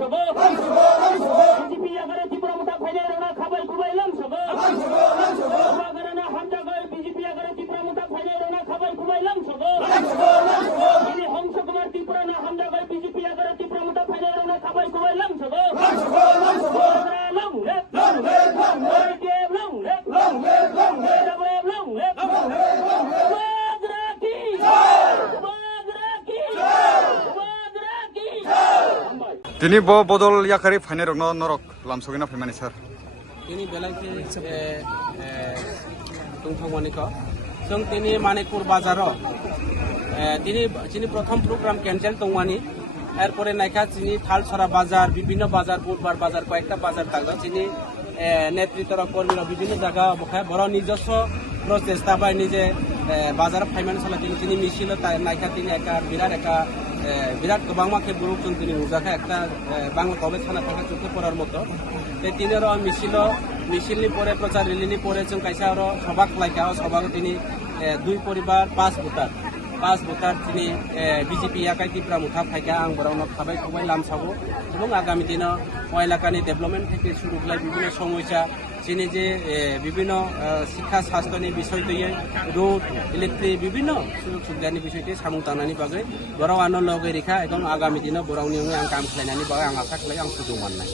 BJP আগারে Tripura মুঠা ফাইনে রওনা খাবাই কুবাই লামছব আগারে হামজাগর বিজেপি আগারে ত্রিপুরা মুঠা ফাইনে রওনা খাবাই কুবাই লামছব তিনি হংস কুমার ত্রিপুরা না হামজাগর বিজেপি আগারে ত্রিপুরা মুঠা ফাইনে রওনা খাবাই কুবাই লামছব Dini bo bodol yakari faine rokno norok lamsogina faimani sir. Dini belaki tungthongmani ko जों दिनै मानिकपुर बाजाराव दिनै प्रथम प्रग्राम कैंसेल तंगमानी एरपरे नायखा दिनै थालसरा बाजार विभिन्न बाजार बुधबार बाजार कयेकटा बाजार थागो दिनै नेतृत्वर कर्मीर विभिन्न जायगा बखाय बर নিজস্ব प्रचेष्टा बाय निजे बाजार फाइमान साला दिनै मिছিল नायखा दिनै বিরাট গোবাংমাকে গ্রুপ जों दिनै नुजाखा একটা বাংলা কবে থানা থাকা চোখে পড়ার মতো তিনের মিছিলনি পরে প্রচার রেলিনি পরে जों কাইসা আরো সভা খাইকা সভা দিनै 2 পরিবার 5 ভোটার তিনি বিজেপি একাই ত্রিপুরা মুঠা ফাইকা আং বরাউন খাবাই খুবাই লামসাবো এবং আগামী দিনে এলাকানি ডেভেলপমেন্ট থেকে শুরু করে বিভিন্ন সমস্যা যিনি যে বিভিন্ন শিক্ষা স্বাস্থ্যনি বিষয় তৈরি রোড ইলেকট্রিক বিভিন্ন সুযোগ সুবিধানি বিষয়টি সামুং তানানি বাগৈ বরাও আনো লগে রেখা এবং আগামী দিনে বরাউনি আং কাম খাইনানি বাগৈ আং আশা খাই আং সুযোগ মাননাय